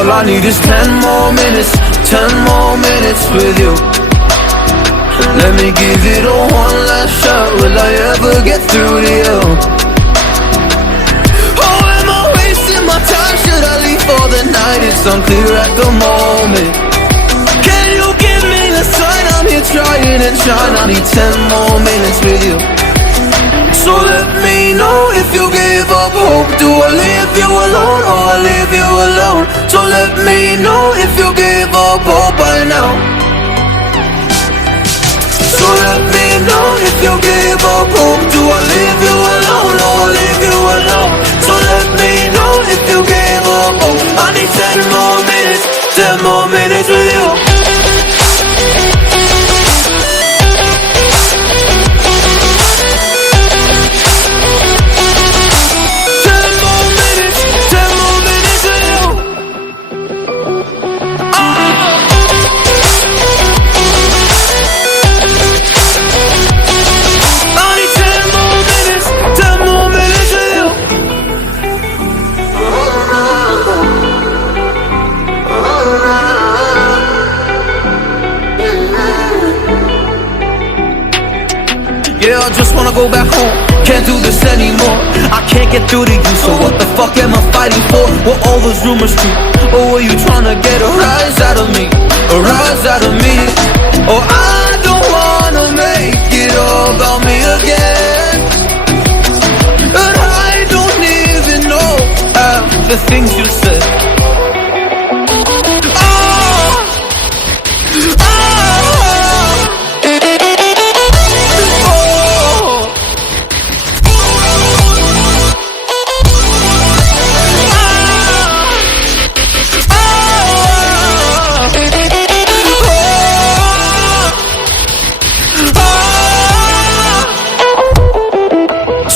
All I need is 10 more minutes, 10 more minutes with you. Let me give it a one last shot. Will I ever get through to you? Oh, am I wasting my time? Should I leave for the night? It's unclear at the moment. Can you give me a sign? I'm here trying and trying. I need 10 more minutes with you. So let me know if you give up hope. Do I leave you alone or I leave you alone? So let me know if you give up hope by now. So let me know if you give up hope. Do I leave you alone or I leave you alone? So let me know if you give up hope. I need 10 more minutes, 10 more minutes with you. Yeah, I just wanna go back home. Can't do this anymore. I can't get through to you, so what the fuck am I fighting for? Were all those rumors true? Or were you trying to get a rise out of me? A rise out of me? Oh, I don't wanna make it all about me again. And I don't even know half the things you said.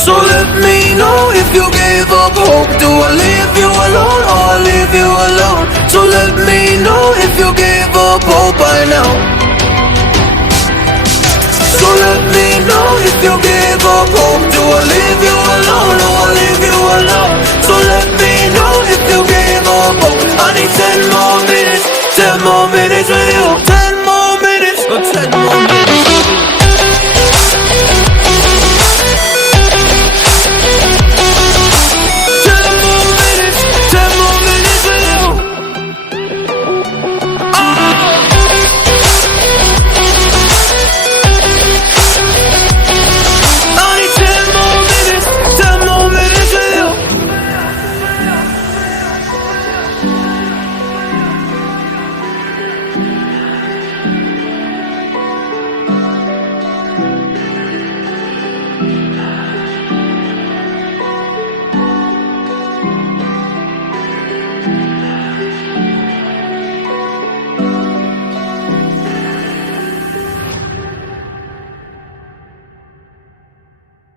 So let me know if you gave up hope. Do I leave you alone or I leave you alone? So let me know if you gave up hope by now. So let me know if you gave up hope. Do I leave you alone or I leave you alone? So let me know if you gave up hope. I need 10 more minutes, 10 more minutes with you.